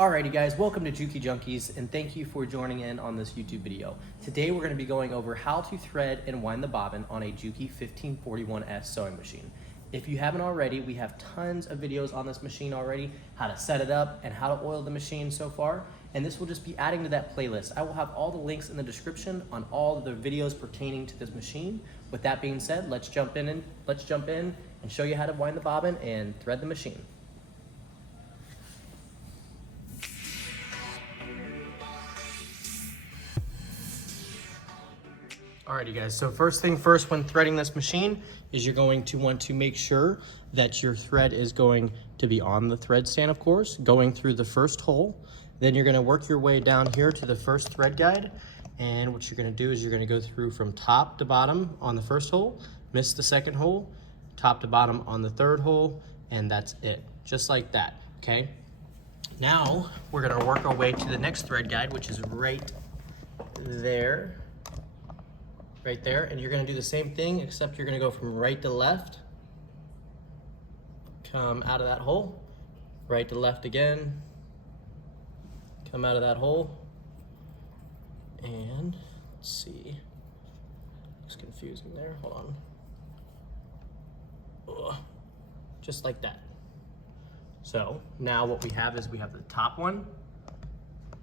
Alrighty guys, welcome to Juki Junkies and thank you for joining in on this YouTube video. Today we're going to be going over how to thread and wind the bobbin on a Juki 1541S sewing machine. If you haven't already, we have tons of videos on this machine already, how to set it up and how to oil the machine so far, and this will just be adding to that playlist. I will have all the links in the description on all of the videos pertaining to this machine. With that being said, let's jump in and show you how to wind the bobbin and thread the machine. Alrighty guys, so first thing first when threading this machine is you're going to want to make sure that your thread is going to be on the thread stand, of course, going through the first hole. Then you're gonna work your way down here to the first thread guide. And what you're gonna do is you're gonna go through from top to bottom on the first hole, miss the second hole, top to bottom on the third hole, and that's it, just like that, okay? Now, we're gonna work our way to the next thread guide, which is right there, and you're gonna do the same thing, except you're gonna go from right to left, come out of that hole, right to left again, come out of that hole, and let's see, it's confusing there, hold on. Ugh. Just like that. So now what we have is we have the top one,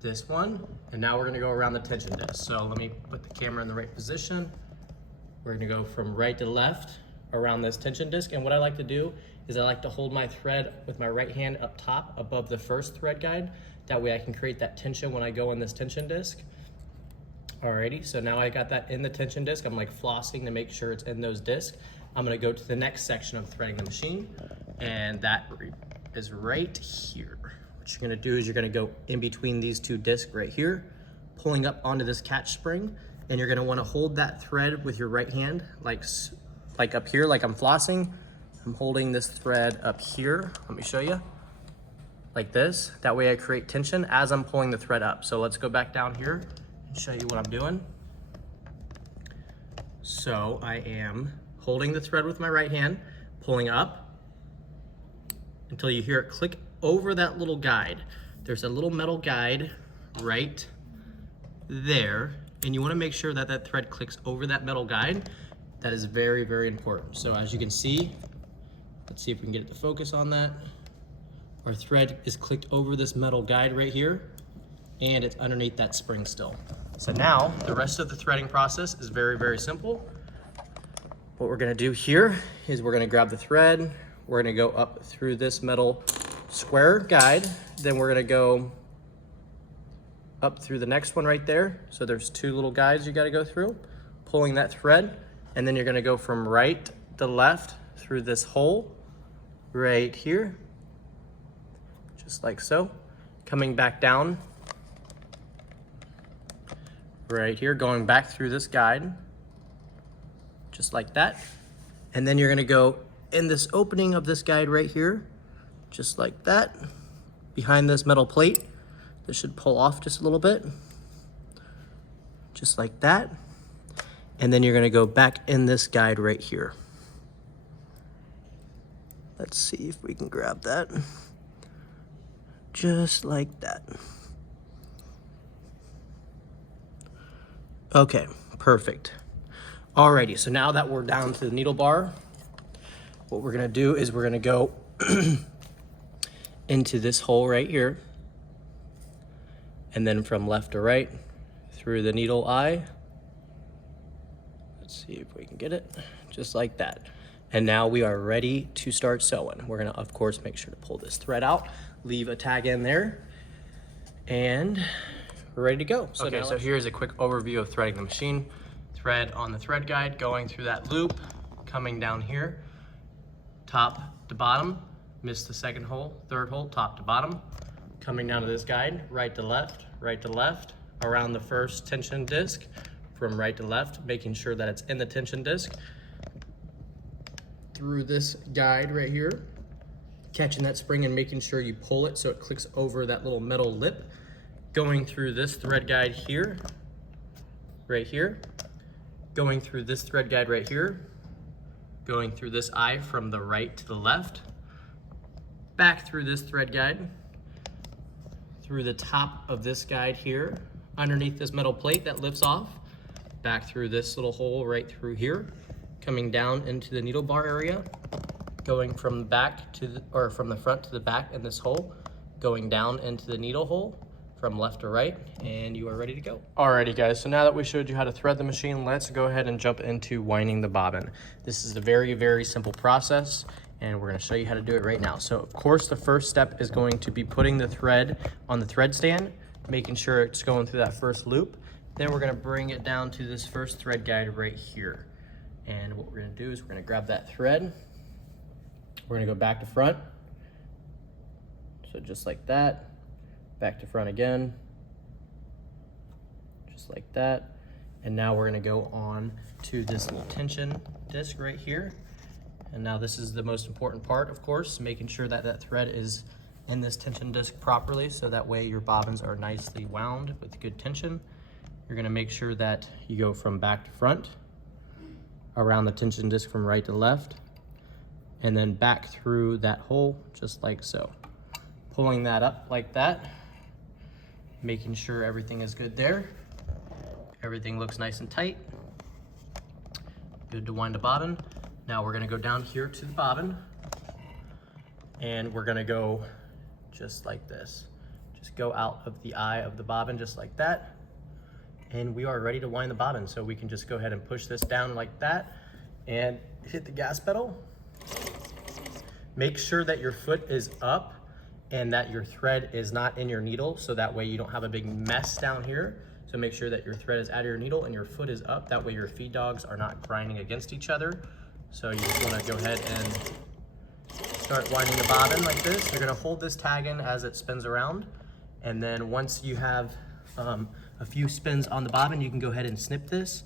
this one, and now we're gonna go around the tension disc. So let me put the camera in the right position. We're gonna go from right to left around this tension disc. And what I like to do is I like to hold my thread with my right hand up top above the first thread guide. That way I can create that tension when I go in this tension disc. Alrighty, so now I got that in the tension disc. I'm like flossing to make sure it's in those discs. I'm gonna go to the next section of threading the machine, and that is right here. What you're gonna do is you're gonna go in between these two discs right here, pulling up onto this catch spring, and you're gonna wanna hold that thread with your right hand, like up here, like I'm flossing. I'm holding this thread up here. Let me show you, like this. That way I create tension as I'm pulling the thread up. So let's go back down here and show you what I'm doing. So I am holding the thread with my right hand, pulling up until you hear it click over that little guide. There's a little metal guide right there, and you want to make sure that that thread clicks over that metal guide. That is very, very important. So as you can see, let's see if we can get it to focus on that. Our thread is clicked over this metal guide right here, and it's underneath that spring still. So now the rest of the threading process is very, very simple. What we're gonna do here is we're gonna grab the thread, we're gonna go up through this metal square guide, then we're gonna go up through the next one right there. So there's two little guides you gotta go through, pulling that thread, and then you're gonna go from right to left through this hole right here, just like so, coming back down right here, going back through this guide, just like that. And then you're gonna go in this opening of this guide right here, just like that, behind this metal plate. This should pull off just a little bit, just like that. And then you're gonna go back in this guide right here. Let's see if we can grab that. Just like that. Okay, perfect. Alrighty, so now that we're down to the needle bar, what we're gonna do is we're gonna go into this hole right here, and then from left to right through the needle eye. Let's see if we can get it, just like that. And now we are ready to start sewing. We're gonna, of course, make sure to pull this thread out, leave a tag in there, and we're ready to go. Okay, so here's a quick overview of threading the machine. Thread on the thread guide, going through that loop, coming down here, top to bottom, miss the second hole, third hole, top to bottom, coming down to this guide, right to left, around the first tension disc, from right to left, making sure that it's in the tension disc, through this guide right here, catching that spring and making sure you pull it so it clicks over that little metal lip, going through this thread guide here, right here, going through this thread guide right here, going through this eye from the right to the left, back through this thread guide, through the top of this guide here, underneath this metal plate that lifts off, back through this little hole right through here, coming down into the needle bar area, going from the back to the, or from the front to the back in this hole, going down into the needle hole from left to right, and you are ready to go. Alrighty guys, so now that we showed you how to thread the machine, let's go ahead and jump into winding the bobbin. This is a very, very simple process, and we're gonna show you how to do it right now. So of course, the first step is going to be putting the thread on the thread stand, making sure it's going through that first loop. Then we're gonna bring it down to this first thread guide right here. And what we're gonna do is we're gonna grab that thread. We're gonna go back to front. So just like that. Back to front again, just like that. And now we're gonna go on to this little tension disc right here. And now this is the most important part, of course, making sure that that thread is in this tension disc properly, so that way your bobbins are nicely wound with good tension. You're gonna make sure that you go from back to front, around the tension disc from right to left, and then back through that hole, just like so. Pulling that up like that, making sure everything is good there. Everything looks nice and tight. Good to wind a bobbin. Now we're gonna go down here to the bobbin, and we're gonna go just like this. Just go out of the eye of the bobbin just like that. And we are ready to wind the bobbin. So we can just go ahead and push this down like that and hit the gas pedal. Make sure that your foot is up and that your thread is not in your needle, so that way you don't have a big mess down here. So make sure that your thread is out of your needle and your foot is up. That way your feed dogs are not grinding against each other. So you just wanna go ahead and start winding the bobbin like this. You're gonna hold this tag in as it spins around. And then once you have a few spins on the bobbin, you can go ahead and snip this,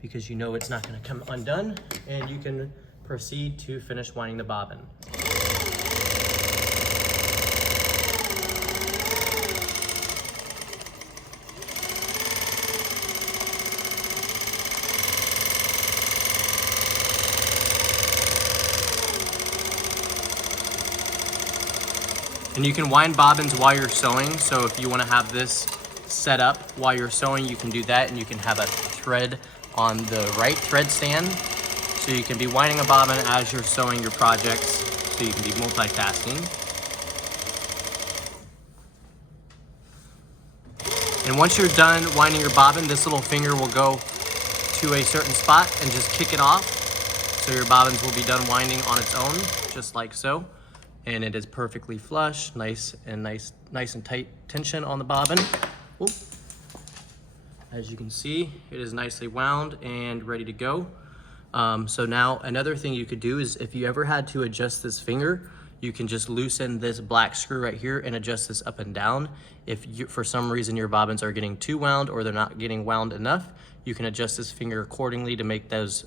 because you know it's not gonna come undone, and you can proceed to finish winding the bobbin. And you can wind bobbins while you're sewing. So if you want to have this set up while you're sewing, you can do that, and you can have a thread on the right thread stand. So you can be winding a bobbin as you're sewing your projects, so you can be multitasking. And once you're done winding your bobbin, this little finger will go to a certain spot and just kick it off. So your bobbins will be done winding on its own, just like so. And it is perfectly flush, nice and tight tension on the bobbin. Oop. As you can see, it is nicely wound and ready to go. So now another thing you could do is, if you ever had to adjust this finger, you can just loosen this black screw right here and adjust this up and down. If you, for some reason your bobbins are getting too wound or they're not getting wound enough, you can adjust this finger accordingly to make those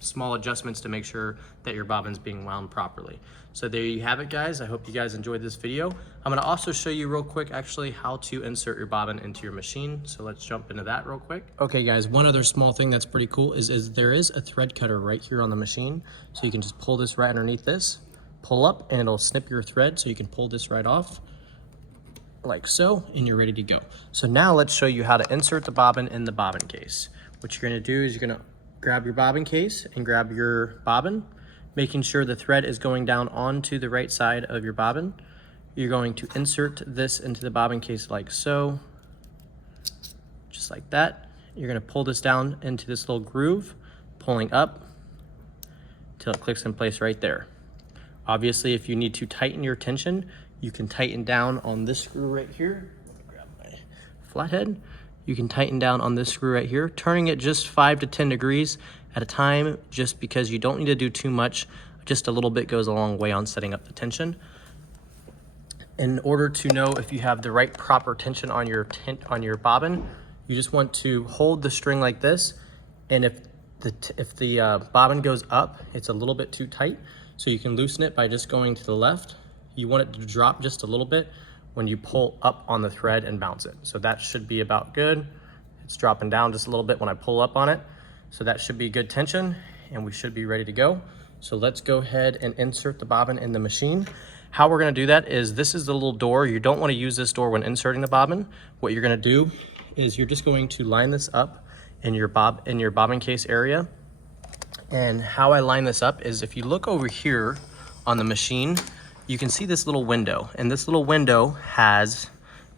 small adjustments to make sure that your bobbin's being wound properly. So there you have it, guys. I hope you guys enjoyed this video. I'm gonna also show you real quick actually how to insert your bobbin into your machine. So let's jump into that real quick. Okay guys, one other small thing that's pretty cool is there is a thread cutter right here on the machine. So you can just pull this right underneath this, pull up, and it'll snip your thread, so you can pull this right off like so, and you're ready to go. So now let's show you how to insert the bobbin in the bobbin case. What you're gonna do is you're gonna grab your bobbin case and grab your bobbin, making sure the thread is going down onto the right side of your bobbin. You're going to insert this into the bobbin case like so, just like that. You're gonna pull this down into this little groove, pulling up till it clicks in place right there. Obviously, if you need to tighten your tension, you can tighten down on this screw right here. Grab my flathead. You can tighten down on this screw right here, turning it just 5 to 10 degrees at a time, just because you don't need to do too much. Just a little bit goes a long way on setting up the tension. In order to know if you have the right proper tension on your bobbin, you just want to hold the string like this, and if the bobbin goes up, it's a little bit too tight, so you can loosen it by just going to the left. You want it to drop just a little bit when you pull up on the thread and bounce it. So that should be about good. It's dropping down just a little bit when I pull up on it. So that should be good tension, and we should be ready to go. So let's go ahead and insert the bobbin in the machine. How we're going to do that is this is the little door. You don't want to use this door when inserting the bobbin. What you're going to do is you're just going to line this up in your bobbin case area. And how I line this up is if you look over here on the machine, you can see this little window, and this little window has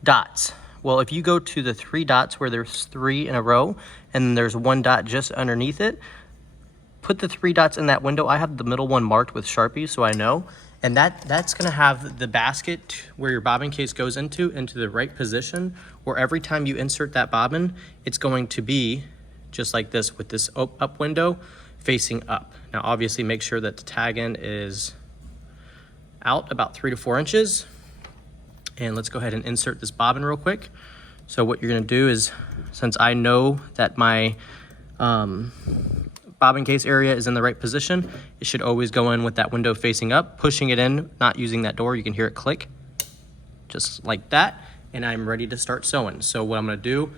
dots. Well, if you go to the 3 dots where there's 3 in a row and then there's 1 dot just underneath it, put the 3 dots in that window. I have the middle one marked with Sharpie so I know. And that's gonna have the basket where your bobbin case goes into the right position, where every time you insert that bobbin, it's going to be just like this with this up window facing up. Now obviously make sure that the tag end is out about 3 to 4 inches. And let's go ahead and insert this bobbin real quick. So what you're gonna do is, since I know that my bobbin case area is in the right position, it should always go in with that window facing up, pushing it in, not using that door. You can hear it click, just like that. And I'm ready to start sewing. So what I'm gonna do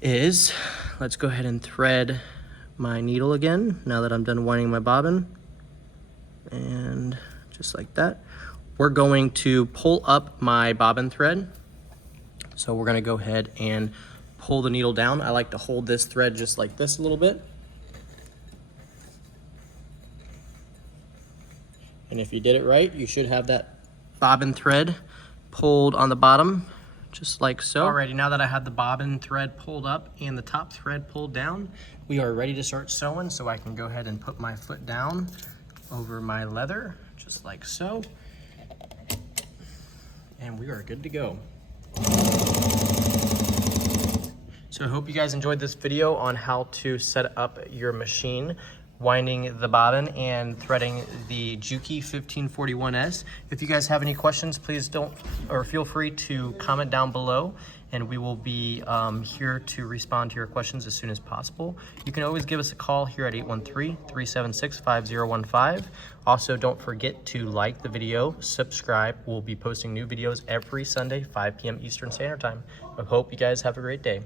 is, let's go ahead and thread my needle again, now that I'm done winding my bobbin. And just like that. We're going to pull up my bobbin thread. So we're gonna go ahead and pull the needle down. I like to hold this thread just like this a little bit. And if you did it right, you should have that bobbin thread pulled on the bottom, just like so. Alrighty, now that I have the bobbin thread pulled up and the top thread pulled down, we are ready to start sewing. So I can go ahead and put my foot down over my leather, just like so. And we are good to go. So I hope you guys enjoyed this video on how to set up your machine, winding the bobbin and threading the Juki 1541S. If you guys have any questions, please feel free to comment down below, and we will be here to respond to your questions as soon as possible. You can always give us a call here at 813-376-5015. Also, don't forget to like the video, subscribe. We'll be posting new videos every Sunday, 5 p.m. Eastern Standard Time. I hope you guys have a great day.